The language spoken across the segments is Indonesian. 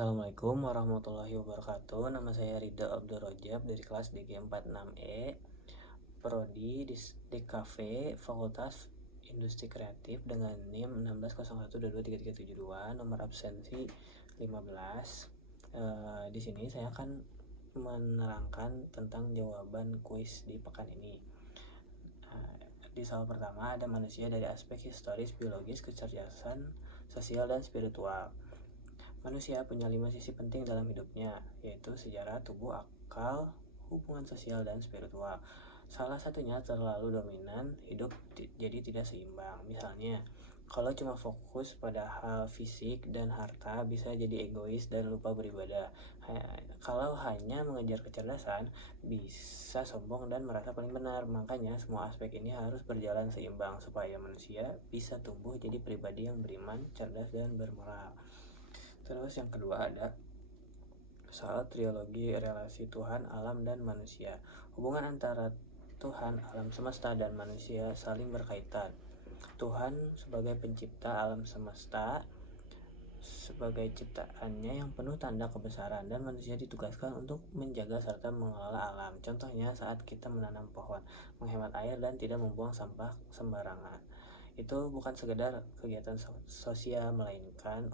Assalamualaikum warahmatullahi wabarakatuh. Nama saya Ridha Abdul Rojab dari kelas DG46E, Prodi di DKV Fakultas Industri Kreatif dengan NIM 1601223372, nomor absensi 15. Di sini saya akan menerangkan tentang jawaban kuis di pekan ini. Di soal pertama ada manusia dari aspek historis, biologis, kecerdasan, sosial, dan spiritual. Manusia punya 5 sisi penting dalam hidupnya, yaitu sejarah, tubuh, akal, hubungan sosial, dan spiritual. Salah satunya terlalu dominan, hidup jadi tidak seimbang. Misalnya, kalau cuma fokus pada hal fisik dan harta, bisa jadi egois dan lupa beribadah. Kalau hanya mengejar kecerdasan, bisa sombong dan merasa paling benar. Makanya semua aspek ini harus berjalan seimbang supaya manusia bisa tumbuh jadi pribadi yang beriman, cerdas, dan bermoral. Terus yang kedua ada soal trilogi relasi Tuhan, alam, dan manusia. Hubungan antara Tuhan, alam semesta, dan manusia saling berkaitan. Tuhan sebagai pencipta alam semesta, sebagai ciptaannya yang penuh tanda kebesaran, dan manusia ditugaskan untuk menjaga serta mengelola alam. Contohnya saat kita menanam pohon, menghemat air, dan tidak membuang sampah sembarangan. Itu bukan sekedar kegiatan sosial, melainkan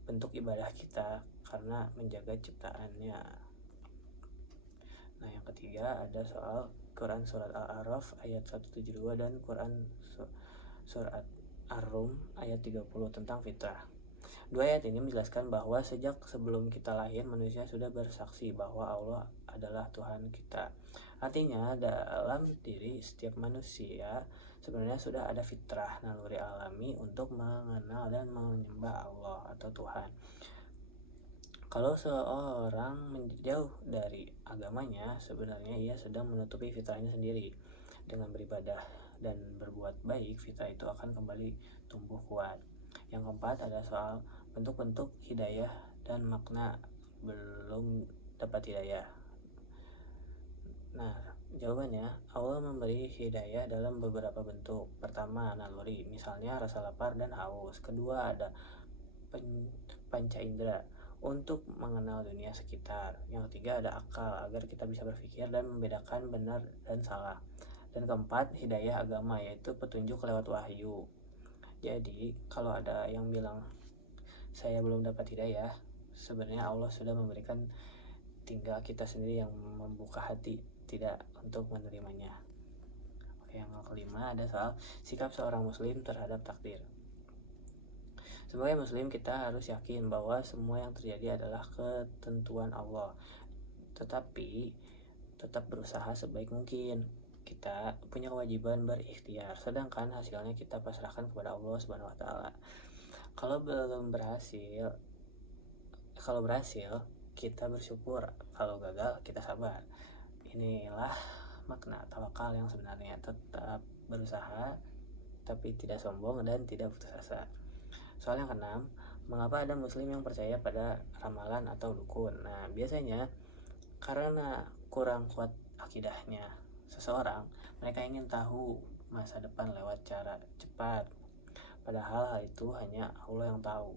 bentuk ibadah kita karena menjaga ciptaannya. Nah, yang ketiga ada soal Quran surat Al-A'raf ayat 172 dan Quran surat Ar-Rum ayat 30 tentang fitrah. Dua ayat ini menjelaskan bahwa sejak sebelum kita lahir, manusia sudah bersaksi bahwa Allah adalah Tuhan kita. Artinya dalam diri setiap manusia sebenarnya sudah ada fitrah, naluri alami untuk mengenal dan menyembah Allah atau Tuhan. Kalau seorang menjauh dari agamanya, sebenarnya ia sedang menutupi fitrahnya sendiri. Dengan beribadah dan berbuat baik, fitrah itu akan kembali tumbuh kuat. Yang keempat ada soal bentuk-bentuk hidayah dan makna belum dapat hidayah. Nah, jawabannya, Allah memberi hidayah dalam beberapa bentuk. Pertama, naluri, misalnya rasa lapar dan haus. Kedua, ada panca indera untuk mengenal dunia sekitar. Yang ketiga, ada akal agar kita bisa berpikir dan membedakan benar dan salah. Dan keempat, hidayah agama, yaitu petunjuk lewat wahyu. Jadi, kalau ada yang bilang saya belum dapat hidayah, sebenarnya Allah sudah memberikan, tinggal kita sendiri yang membuka hati tidak untuk menerimanya. Oke, yang kelima ada soal sikap seorang muslim terhadap takdir. Sebagai muslim kita harus yakin bahwa semua yang terjadi adalah ketentuan Allah, tetapi tetap berusaha sebaik mungkin. Kita punya kewajiban berikhtiar, sedangkan hasilnya kita pasrahkan kepada Allah Subhanahu wa taala. Kalau berhasil kita bersyukur, kalau gagal kita sabar. Inilah makna tawakal yang sebenarnya, tetap berusaha tapi tidak sombong dan tidak putus asa. Soal yang keenam, mengapa ada muslim yang percaya pada ramalan atau dukun? Nah, biasanya karena kurang kuat akidahnya seseorang, mereka ingin tahu masa depan lewat cara cepat. Padahal hal itu hanya Allah yang tahu.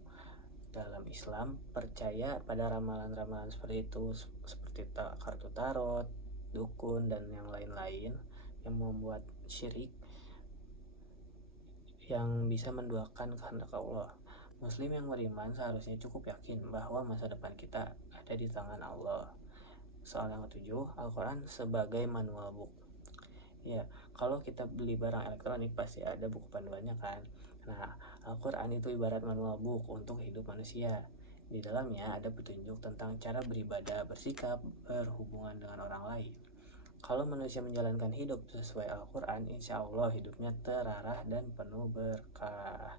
Dalam Islam, percaya pada ramalan-ramalan seperti itu, seperti kartu tarot, dukun, dan yang lain-lain yang membuat syirik, yang bisa menduakan kehendak Allah. Muslim yang beriman seharusnya cukup yakin bahwa masa depan kita ada di tangan Allah. Soal yang ketujuh, Al-Quran sebagai manual book. Ya, kalau kita beli barang elektronik pasti ada buku panduannya kan. Nah, Al-Quran itu ibarat manual book untuk hidup manusia. Di dalamnya ada petunjuk tentang cara beribadah, bersikap, berhubungan dengan orang lain. Kalau manusia menjalankan hidup sesuai Al-Quran, insya Allah hidupnya terarah dan penuh berkah.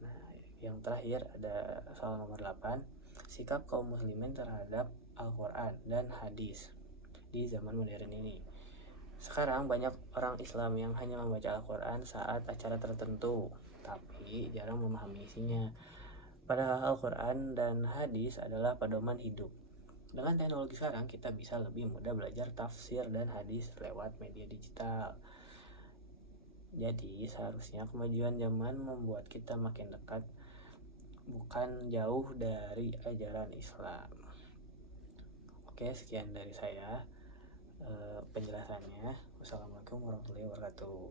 Nah, yang terakhir ada soal nomor 8, sikap kaum muslimin terhadap Al-Quran dan hadis di zaman modern ini. Sekarang banyak orang Islam yang hanya membaca Al-Quran saat acara tertentu, tapi jarang memahami isinya. Padahal Al-Quran dan hadis adalah pedoman hidup. Dengan teknologi sekarang, kita bisa lebih mudah belajar tafsir dan hadis lewat media digital. Jadi, seharusnya kemajuan zaman membuat kita makin dekat bukan jauh dari ajaran Islam. Oke, sekian dari saya penjelasannya. Wassalamualaikum warahmatullahi wabarakatuh.